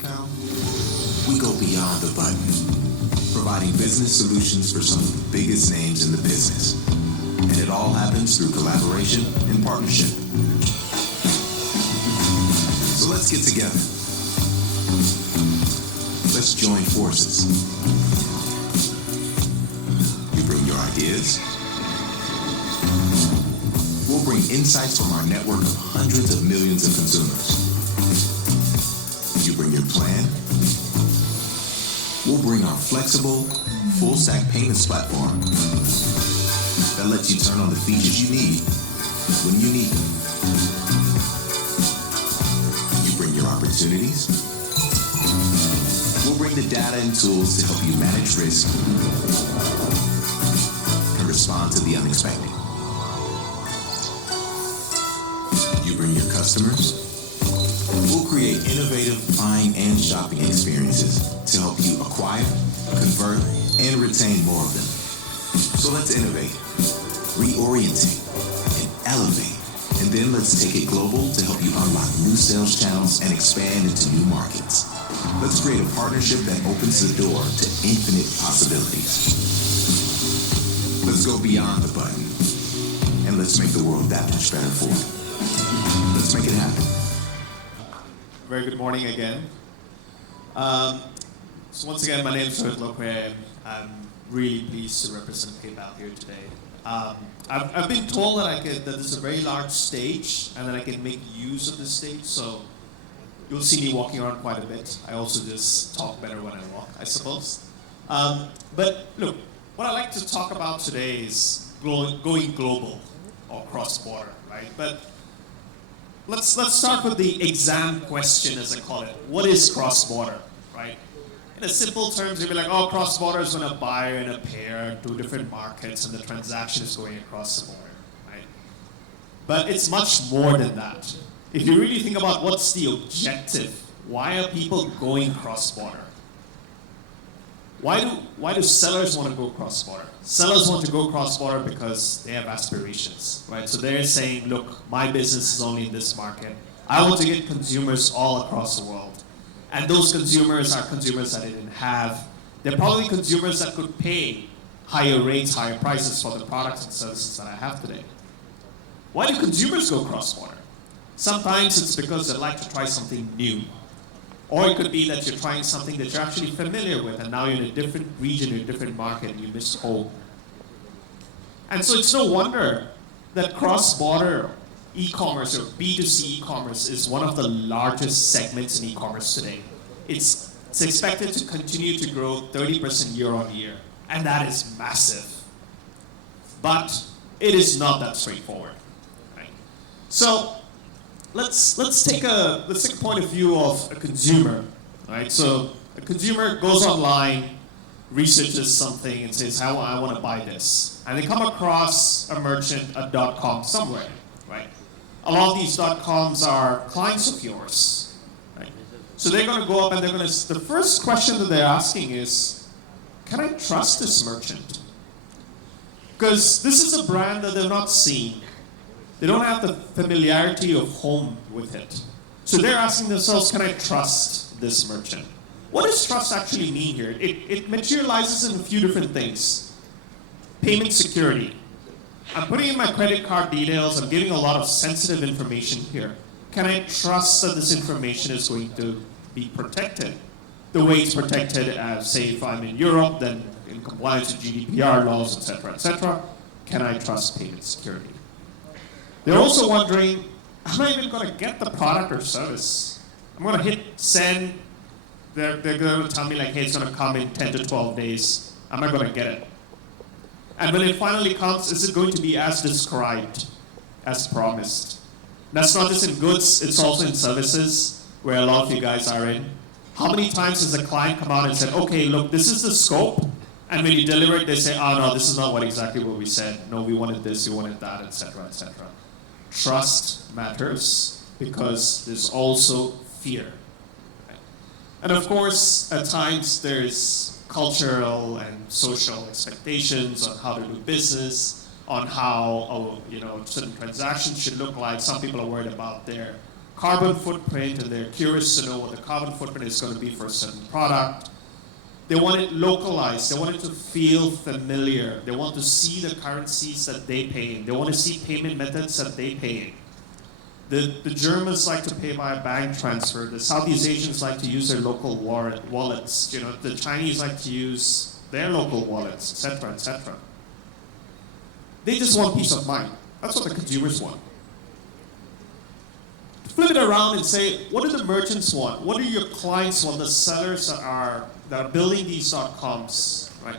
PayPal, we go beyond the button, providing business solutions for some of the biggest names in the business. And it all happens through collaboration and partnership. So let's get together. Let's join forces. You bring your ideas. We'll bring insights from our network of hundreds of millions of consumers. You bring your plan. We'll bring our flexible, full-stack payments platform that lets you turn on the features you need when you need them. You bring your opportunities. We'll bring the data and tools to help you manage risk and respond to the unexpected. You bring your customers. We'll create innovative buying and shopping experiences to help you acquire, convert, and retain more of them. So let's innovate, reorientate, and elevate. And then let's take it global to help you unlock new sales channels and expand into new markets. Let's create a partnership that opens the door to infinite possibilities. Let's go beyond the button, and let's make the world that much better for it. Let's make it happen. Very good morning again. So once again, my name is Rohit Lokray. I'm really pleased to represent PayPal here today. I've been told that that there's a very large stage and that I can make use of this stage, so you'll see me walking around quite a bit. I also just talk better when I walk, I suppose. But look, what I'd like to talk about today is going global or cross-border, right? But let's start with the exam question, as I call it. What is cross-border, right? In a simple terms, you'd be like, oh, cross-border is when a buyer and a pair do different markets and the transaction is going across the border, right? But it's much more than that. If you really think about what's the objective, why are people going cross-border? Why do sellers want to go cross-border? Sellers want to go cross-border because they have aspirations, right? So they're saying, look, my business is only in this market. I want to get consumers all across the world. And those consumers are consumers that I didn't have. They're probably consumers that could pay higher rates, higher prices for the products and services that I have today. Why do consumers go cross-border? Sometimes it's because they like to try something new. Or it could be that you're trying something that you're actually familiar with, and now you're in a different region, in a different market, and you miss home. And so it's no wonder that cross-border e-commerce or B2C e-commerce is one of the largest segments in e-commerce today. It's expected to continue to grow 30% year on year, and that is massive. But it is not that straightforward, right? So let's take a point of view of a consumer, right? So a consumer goes online, researches something, and says, I want to buy this, and they come across a merchant, a .com somewhere, right? A lot of these .coms are clients of yours, right? So they're going to go up and they're going to, the first question that they're asking is, can I trust this merchant? Because this is a brand that they're not seeing. They don't have the familiarity of home with it. So they're asking themselves, can I trust this merchant? What does trust actually mean here? It materializes in a few different things. Payment security. I'm putting in my credit card details. I'm giving a lot of sensitive information here. Can I trust that this information is going to be protected? The way it's protected as, say, if I'm in Europe, then in compliance with GDPR laws, et cetera, can I trust payment security? They're also wondering, am I even going to get the product or service? I'm going to hit send. They're going to tell me, like, hey, it's going to come in 10 to 12 days. Am I going to get it? And when it finally comes, is it going to be as described, as promised? That's not just in goods, it's also in services, where a lot of you guys are in. How many times has a client come out and said, okay, look, this is the scope, and when you deliver it, they say, oh, no, this is not exactly what we said. No, we wanted this, we wanted that, et cetera, et cetera. Trust matters because there's also fear. And of course, at times there's cultural and social expectations on how to do business, on how certain transactions should look like. Some people are worried about their carbon footprint, and they're curious to know what the carbon footprint is going to be for a certain product. They want it localized. They want it to feel familiar. They want to see the currencies that they pay in. They want to see payment methods that they pay in. The Germans like to pay by a bank transfer. The Southeast Asians like to use their local wallets. You know, the Chinese like to use their local wallets, etc., etc. They just want peace of mind. That's what the consumers want. Flip it around and say, what do the merchants want? What do your clients want? The sellers that are building these .coms, right?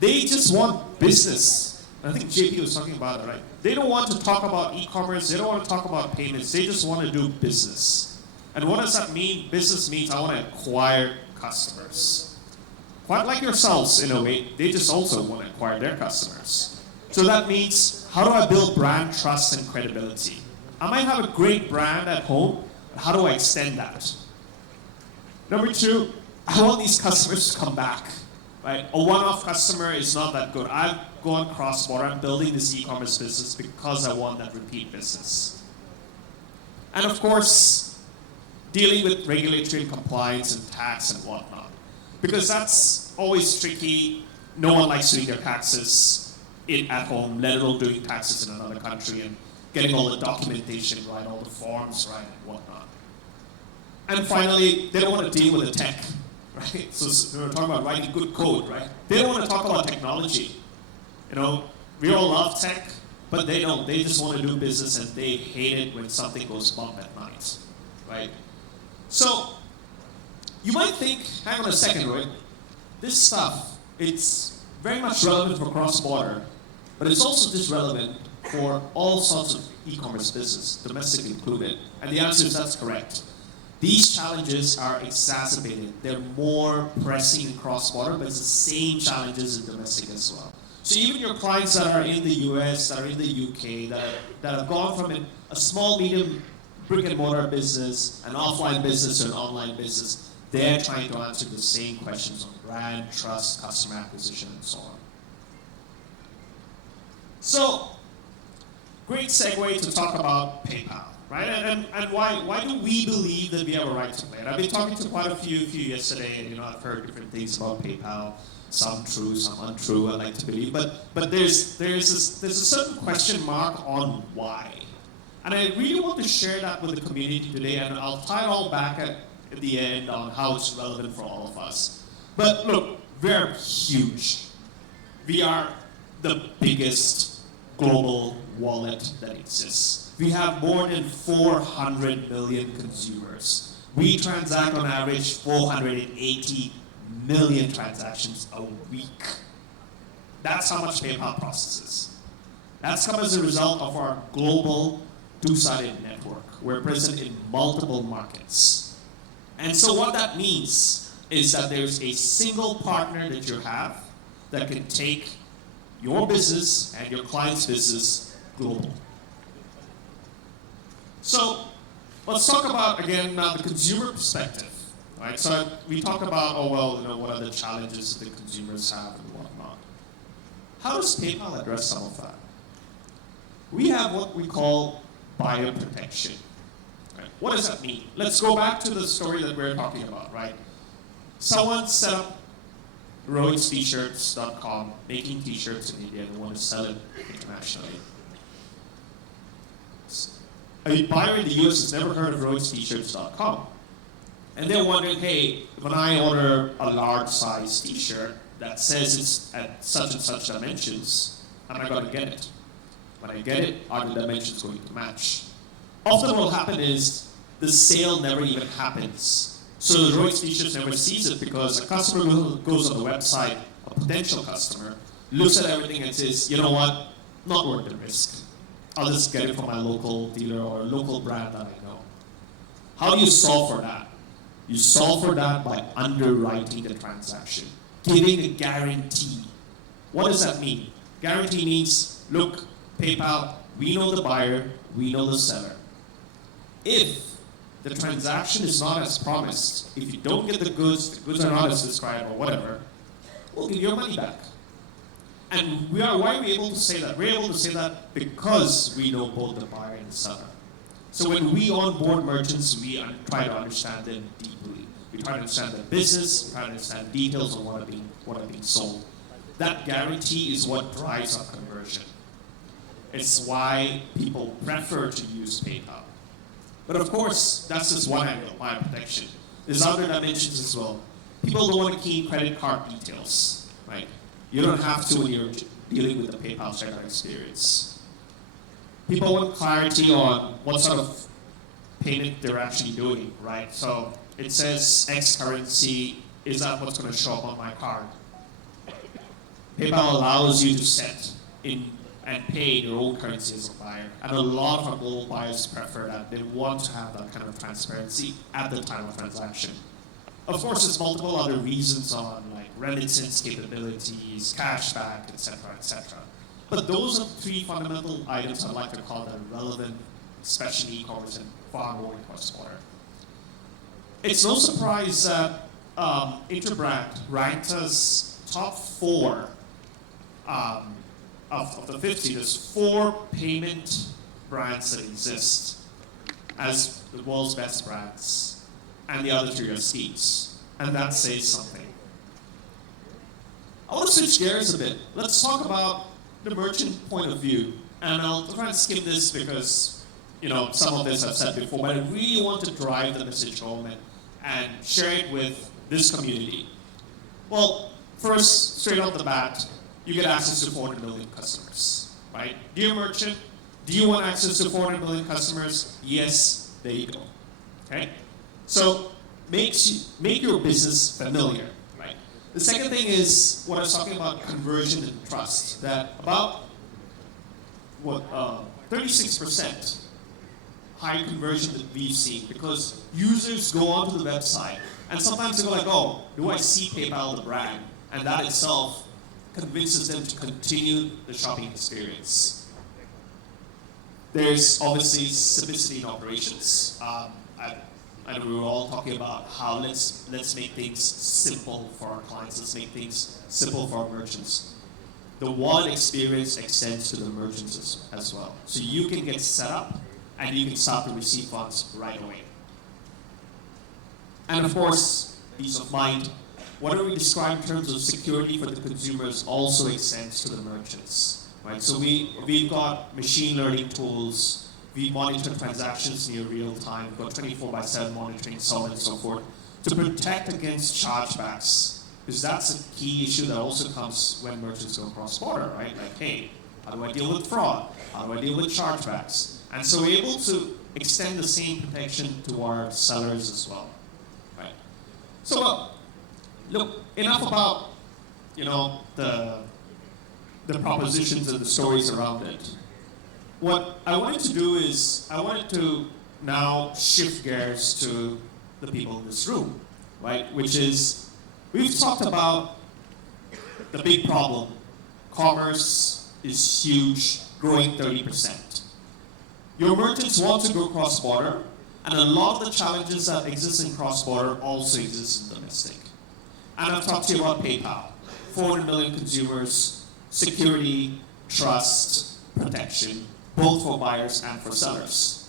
They just want business. I think JP was talking about it, right? They don't want to talk about e-commerce. They don't want to talk about payments. They just want to do business. And what does that mean? Business means I want to acquire customers. Quite like yourselves, in a way, they just also want to acquire their customers. So that means, how do I build brand trust and credibility? I might have a great brand at home, but how do I extend that? Number two, I want these customers to come back. Right? A one-off customer is not that good. I've gone cross-border. I'm building this e-commerce business because I want that repeat business. And of course, dealing with regulatory and compliance and tax and whatnot. Because that's always tricky. No one likes doing their taxes at home, let alone doing taxes in another country and getting all the documentation right, all the forms right, and whatnot. And finally, they don't want to deal with the tech, right? So we're talking about writing good code, right? They don't want to talk about technology. You know, we all love tech, but they don't. They just want to do business, and they hate it when something goes bump at night, right? So you might think, hang on a second, Rohit, this stuff, it's very much relevant for cross-border, but it's also just relevant for all sorts of e-commerce business, domestic included. And the answer is that's correct. These challenges are exacerbated. They're more pressing in cross-border, but it's the same challenges in domestic as well. So even your clients that are in the US, that are in the UK, that have gone from a small, medium brick-and-mortar business, an offline business, to an online business, they're trying to answer the same questions on brand, trust, customer acquisition, and so on. So, great segue to talk about PayPal, right? And why do we believe that we have a right to play it? I've been talking to quite a few yesterday, and I've heard different things about PayPal. Some true, some untrue. I like to believe, but there's a certain question mark on why, and I really want to share that with the community today. And I'll tie it all back at the end on how it's relevant for all of us. But look, we're huge. We are the biggest global wallet that exists. We have more than 400 million consumers. We transact on average 480 million transactions a week. That's how much PayPal processes. That's come as a result of our global two-sided network. We're present in multiple markets. And so what that means is that there's a single partner that you have that can take your business and your client's business global. So let's talk about, again, now the consumer perspective. Right? So we talk about, oh, well, you know, what are the challenges that the consumers have and whatnot. How does PayPal address some of that? We have what we call buyer protection. Right? What does that mean? Let's go back to the story that we're talking about, right? Someone set up Rohit'sT-shirts.com, making t-shirts in India and want to sell it internationally. A buyer in the US has never heard of Rohit'sT-shirts.com. And they're wondering, hey, when I order a large size t-shirt that says it's at such and such dimensions, am I going to get it? When I get it, are the dimensions going to match? Often what will happen is the sale never even happens. So the Rohit's t-shirts never sees it because a customer goes on the website, a potential customer, looks at everything and says, you know what, not worth the risk. I'll just get it from my local dealer or a local brand that I know. How do you solve for that? You solve for that by underwriting the transaction, giving a guarantee. What does that mean? Guarantee means, look, PayPal, we know the buyer, we know the seller. If the transaction is not as promised, if you don't get the goods are not as described or whatever, we'll give your money back. And why are we able to say that? We're able to say that because we know both the buyer and the seller. So when we onboard merchants, we try to understand them deeply. We try to understand their business, we try to understand details on what are being sold. That guarantee is what drives our conversion. It's why people prefer to use PayPal. But of course, that's just one angle, buyer protection. There's other dimensions as well. People don't want to key in credit card details, right? You don't have to when you're dealing with the PayPal checkout experience. People want clarity on what sort of payment they're actually doing, right? So it says X currency, is that what's going to show up on my card? PayPal allows you to set in and pay your own currency as a buyer. And a lot of our global buyers prefer that. They want to have that kind of transparency at the time of transaction. Of course, there's multiple other reasons on like remittance capabilities, cashback, etc., etc. But those are three fundamental items I'd like to call that relevant, especially e-commerce and far more in cross-border. It's no surprise that Interbrand ranked us top 4 of the 50. There's 4 payment brands that exist as the world's best brands, and the other 3 are schemes, and that says something. I want to switch gears a bit. Let's talk about the merchant point of view, and I'll try and skip this because some of this I've said before, but I really want to drive the message home and share it with this community. Well, first, straight off the bat, you get access to 400 million customers, right? Dear merchant, do you want access to 400 million customers? Yes, there you go. Okay? So make your business familiar, right? The second thing is what I was talking about, conversion and trust. That about 36% high conversion that we've seen because users go onto the website and sometimes they go like, oh, do I see PayPal the brand? And that itself convinces them to continue the shopping experience. There's obviously simplicity in operations. I know we were all talking about how let's make things simple for our clients. Let's make things simple for our merchants. The wallet experience extends to the merchants as well. So you can get set up and you can start to receive funds right away. And of course, peace of mind. Whatever we describe in terms of security for the consumers also extends to the merchants, right? So we've got machine learning tools, we monitor transactions near real time, we've got 24/7 monitoring, so on and so forth, to protect against chargebacks, because that's a key issue that also comes when merchants go cross-border, right? Like, hey, how do I deal with fraud? How do I deal with chargebacks? And so we're able to extend the same protection to our sellers as well, right? So, look, enough about the propositions and the stories around it. What I wanted to do is I wanted to now shift gears to the people in this room, right? Which is we've talked about the big problem. Commerce is huge, growing 30%. Your merchants want to go cross-border, and a lot of the challenges that exist in cross-border also exist in domestic. And I've talked to you about PayPal, 400 million consumers, security, trust, protection, both for buyers and for sellers.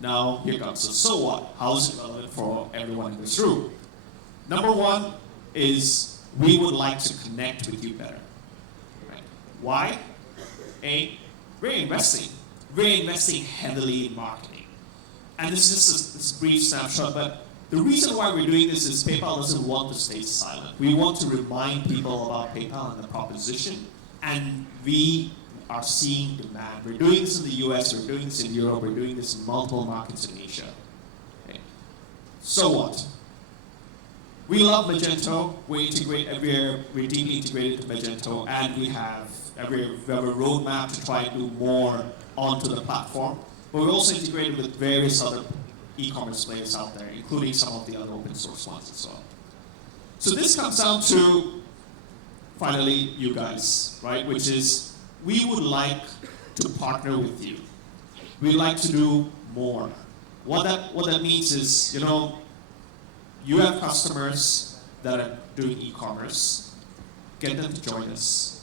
Now, here comes the so what? How is it relevant for everyone in this room? Number one is we would like to connect with you better. Right? Why? We're investing. We're investing heavily in marketing. And this is this brief snapshot, but the reason why we're doing this is PayPal doesn't want to stay silent. We want to remind people about PayPal and the proposition, and we are seeing demand. We're doing this in the US, we're doing this in Europe, we're doing this in multiple markets in Asia. Okay. So what? We love Magento. We're deeply integrated to Magento, and we have a roadmap to try and do more onto the platform. But we're also integrated with various other e-commerce players out there, including some of the other open source ones as well. So this comes down to, finally, you guys, right? Which is, we would like to partner with you. We'd like to do more. What that means is, you have customers that are doing e-commerce. Get them to join us.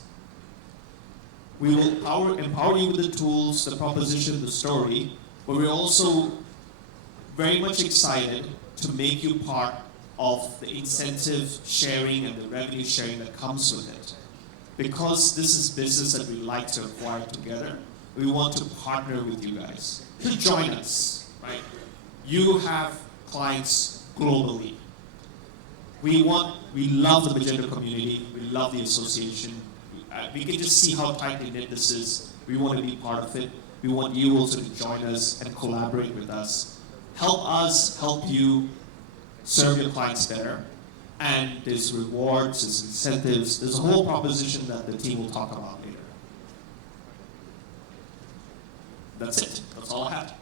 We will empower you with the tools, the proposition, the story, but we're also very much excited to make you part of the incentive sharing and the revenue sharing that comes with it. Because this is business that we like to acquire together, we want to partner with you guys to join us, right? You have clients globally. We love the Magento community, we love the association. We can just see how tightly knit this is. We want to be part of it. We want you also to join us and collaborate with us. Help us help you serve your clients better. And there's rewards, there's incentives, there's a whole proposition that the team will talk about later. That's it. That's all I have.